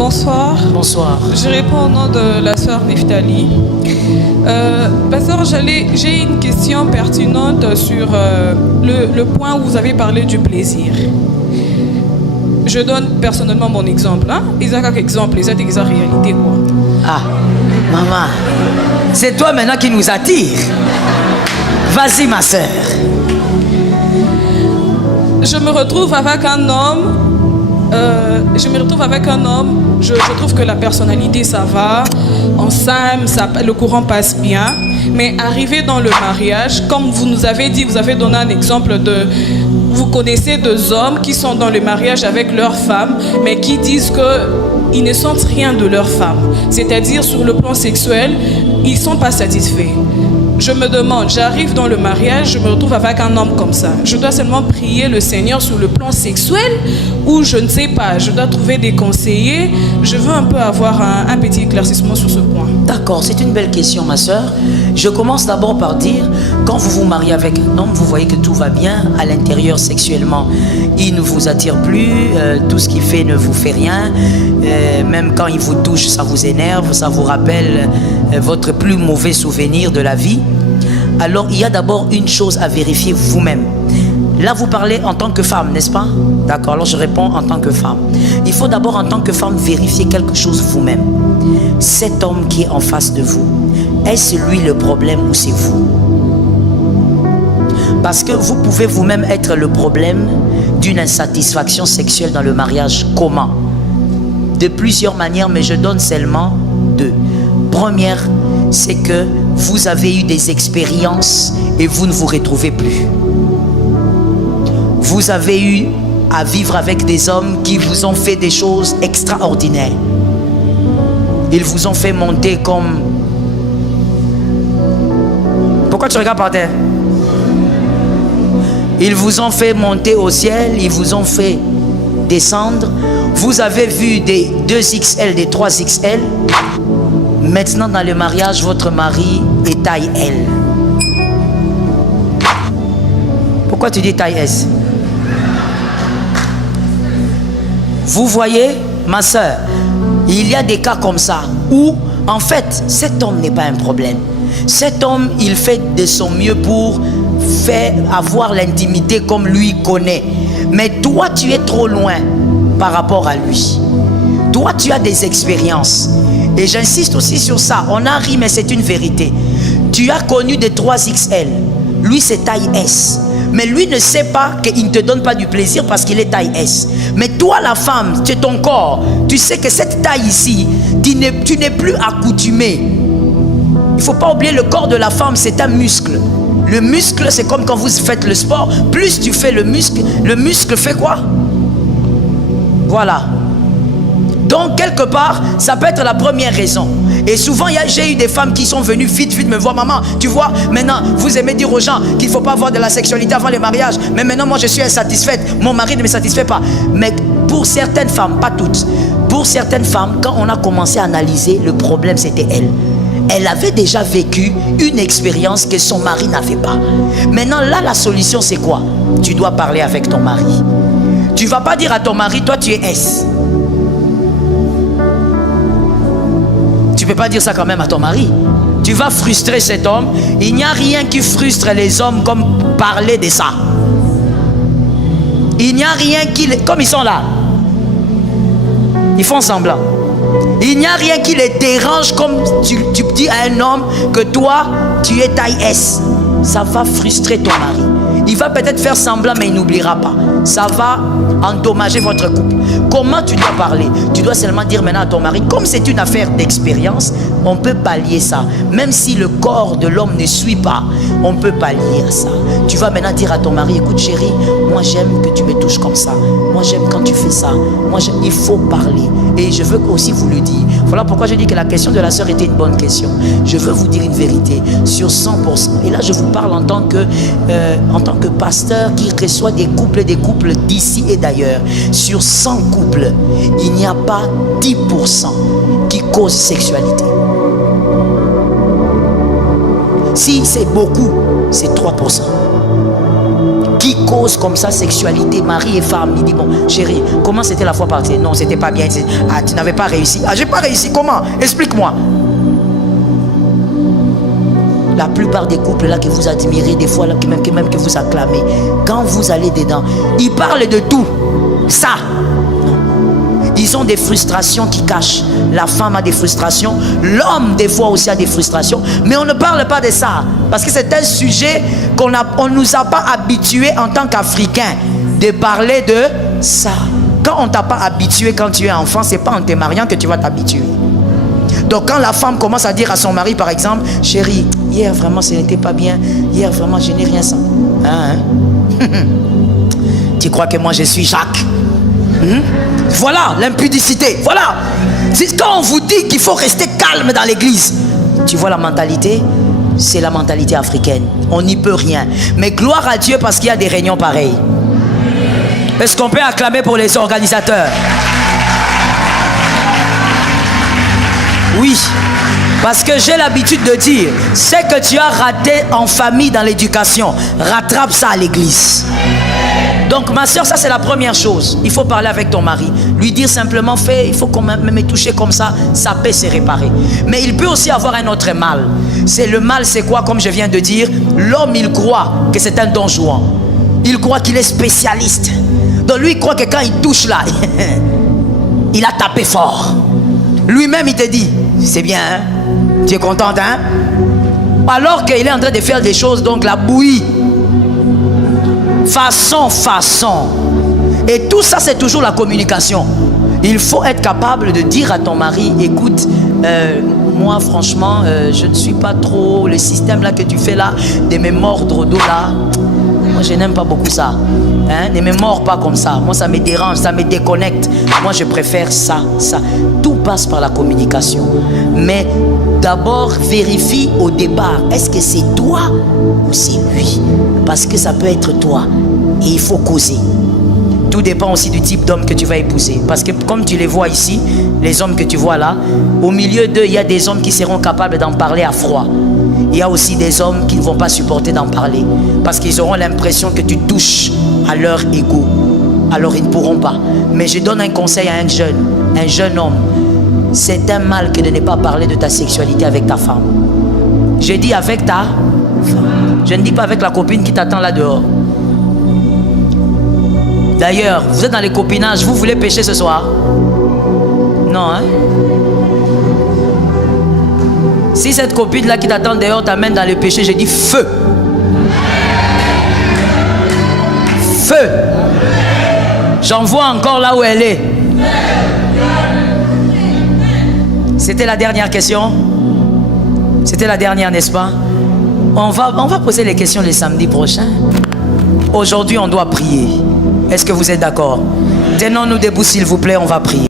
Bonsoir. Bonsoir. Je réponds au nom de la sœur Neftali. Pasteur, j'ai une question pertinente sur le point où vous avez parlé du plaisir. Je donne personnellement mon exemple. Isaac exemple, Isaac réalité quoi. Ah, maman, c'est toi maintenant qui nous attire. Vas-y ma sœur. Je me retrouve avec un homme. Je trouve que la personnalité ça va, on s'aime, le courant passe bien. Mais arrivé dans le mariage, comme vous nous avez dit, vous avez donné un exemple de... Vous connaissez deux hommes qui sont dans le mariage avec leur femme, mais qui disent qu'ils ne sentent rien de leur femme. C'est-à-dire sur le plan sexuel, ils ne sont pas satisfaits. Je me demande, j'arrive dans le mariage, je me retrouve avec un homme comme ça. Je dois seulement prier le Seigneur sur le plan sexuel ou je ne sais pas, je dois trouver des conseillers. Je veux un peu avoir un petit éclaircissement sur ce point. D'accord, c'est une belle question ma soeur. Je commence d'abord par dire, quand vous vous mariez avec un homme, vous voyez que tout va bien à l'intérieur sexuellement. Il ne vous attire plus, tout ce qu'il fait ne vous fait rien. Même quand il vous touche, ça vous énerve, ça vous rappelle votre plus mauvais souvenir de la vie. Alors il y a d'abord une chose à vérifier vous-même. Là vous parlez en tant que femme, n'est-ce pas? D'accord, alors je réponds en tant que femme. Il faut d'abord en tant que femme vérifier quelque chose vous-même. Cet homme qui est en face de vous, est-ce lui le problème ou c'est vous? Parce que vous pouvez vous-même être le problème d'une insatisfaction sexuelle dans le mariage. Comment? De plusieurs manières, mais je donne seulement deux. Première, c'est que vous avez eu des expériences et vous ne vous retrouvez plus. Vous avez eu à vivre avec des hommes qui vous ont fait des choses extraordinaires. Ils vous ont fait monter comme... Pourquoi tu regardes par terre? Ils vous ont fait monter au ciel, ils vous ont fait descendre. Vous avez vu des 2XL, des 3XL. Maintenant dans le mariage, votre mari est taille L. Pourquoi tu dis taille S? Vous voyez, ma soeur, il y a des cas comme ça où, en fait, cet homme n'est pas un problème. Cet homme, il fait de son mieux pour avoir l'intimité comme lui connaît. Mais toi, tu es trop loin par rapport à lui. Toi, tu as des expériences. Et j'insiste aussi sur ça. On a ri, mais c'est une vérité. Tu as connu des 3XL. Lui, c'est taille S. Mais lui ne sait pas qu'il ne te donne pas du plaisir parce qu'il est taille S. Mais toi, la femme, c'est ton corps. Tu sais que cette taille ici, tu n'es plus accoutumé. Il ne faut pas oublier, le corps de la femme, c'est un muscle. Le muscle, c'est comme quand vous faites le sport. Plus tu fais le muscle fait quoi? Voilà. Donc, quelque part, ça peut être la première raison. Et souvent, j'ai eu des femmes qui sont venues vite me voir. Maman, tu vois, maintenant, vous aimez dire aux gens qu'il ne faut pas avoir de la sexualité avant le mariage. Mais maintenant, moi, je suis insatisfaite. Mon mari ne me satisfait pas. Mais pour certaines femmes, pas toutes, pour certaines femmes, quand on a commencé à analyser, le problème, c'était elle. Elle avait déjà vécu une expérience que son mari n'avait pas. Maintenant, là, la solution, c'est quoi? Tu dois parler avec ton mari. Tu ne vas pas dire à ton mari, toi, tu es S. Tu ne peux pas dire ça quand même à ton mari. Tu vas frustrer cet homme. Il n'y a rien qui frustre les hommes comme parler de ça. Il n'y a rien qui... Comme ils sont là. Ils font semblant. Il n'y a rien qui les dérange comme tu dis à un homme que toi, tu es taille S. Ça va frustrer ton mari. Il va peut-être faire semblant, mais il n'oubliera pas. Ça va endommager votre couple. Comment tu dois parler? Tu dois seulement dire maintenant à ton mari, comme c'est une affaire d'expérience, on peut pallier ça. Même si le corps de l'homme ne suit pas, on peut pallier à ça. Tu vas maintenant dire à ton mari, écoute chérie, moi j'aime que tu me touches comme ça. Moi j'aime quand tu fais ça. Moi j'aime... Il faut parler. Et je veux aussi vous le dire. Voilà pourquoi je dis que la question de la sœur était une bonne question. Je veux vous dire une vérité sur 100%. Et là je vous parle en tant que pasteur qui reçoit des couples d'ici et d'ailleurs. Sur 100 couples, il n'y a pas 10% qui causent sexualité. Si c'est beaucoup, c'est 3% qui causes comme ça, sexualité, mari et femme. Il dit, bon, chérie, comment c'était la fois passée? Non, c'était pas bien. Ah, tu n'avais pas réussi. Ah, j'ai pas réussi. Comment? Explique-moi. La plupart des couples là que vous admirez, des fois là, même que vous acclamez, quand vous allez dedans, ils parlent de tout. Ça. Ils ont des frustrations qui cachent. La femme a des frustrations. L'homme, des fois, aussi a des frustrations. Mais on ne parle pas de ça. Parce que c'est un sujet qu'on ne nous a pas habitués en tant qu'Africains de parler de ça. Quand on ne t'a pas habitué quand tu es enfant, ce n'est pas en te mariant que tu vas t'habituer. Donc quand la femme commence à dire à son mari, par exemple, chérie, hier vraiment ce n'était pas bien. Hier vraiment je n'ai rien senti. Tu crois que moi je suis Jacques? Voilà l'impudicité. Voilà. Quand on vous dit qu'il faut rester calme dans l'église, tu vois la mentalité, c'est la mentalité africaine. On n'y peut rien. Mais gloire à Dieu parce qu'il y a des réunions pareilles. Est-ce qu'on peut acclamer pour les organisateurs? Oui. Parce que j'ai l'habitude de dire, ce que tu as raté en famille dans l'éducation, rattrape ça à l'église. Donc ma soeur, ça c'est la première chose. Il faut parler avec ton mari. Lui dire simplement, il faut qu'on me touche comme ça, ça peut se réparer. Mais il peut aussi avoir un autre mal. Le mal, c'est quoi? Comme je viens de dire, l'homme, il croit que c'est un don Juan. Il croit qu'il est spécialiste. Donc lui, il croit que quand il touche là, il a tapé fort. Lui-même, il te dit, c'est bien, hein? Tu es contente, hein? Alors qu'il est en train de faire des choses, donc la bouillie. Façon. Et tout ça, c'est toujours la communication. Il faut être capable de dire à ton mari, écoute, moi franchement, je ne suis pas trop, le système là que tu fais là, de me mordre au dos là, moi je n'aime pas beaucoup ça. Hein? Ne me mords pas comme ça. Moi ça me dérange, ça me déconnecte. Moi je préfère ça. Tout passe par la communication. Mais d'abord vérifie au départ, est-ce que c'est toi ou c'est lui? Parce que ça peut être toi. Et il faut causer. Tout dépend aussi du type d'homme que tu vas épouser. Parce que comme tu les vois ici, les hommes que tu vois là, au milieu d'eux, il y a des hommes qui seront capables d'en parler à froid. Il y a aussi des hommes qui ne vont pas supporter d'en parler. Parce qu'ils auront l'impression que tu touches à leur ego. Alors ils ne pourront pas. Mais je donne un conseil à un jeune homme. C'est un mal que de ne pas parler de ta sexualité avec ta femme. Je dis avec ta femme. Je ne dis pas avec la copine qui t'attend là dehors. D'ailleurs, vous êtes dans les copinages, vous voulez pécher ce soir? Non, hein? Si cette copine-là qui t'attend dehors t'amène dans le péché, je dis feu. Feu. J'en vois encore là où elle est. C'était la dernière question. C'était la dernière, n'est-ce pas? On va poser les questions le samedi prochain. Aujourd'hui, on doit prier. Est-ce que vous êtes d'accord? Tenons-nous debout, s'il vous plaît, on va prier.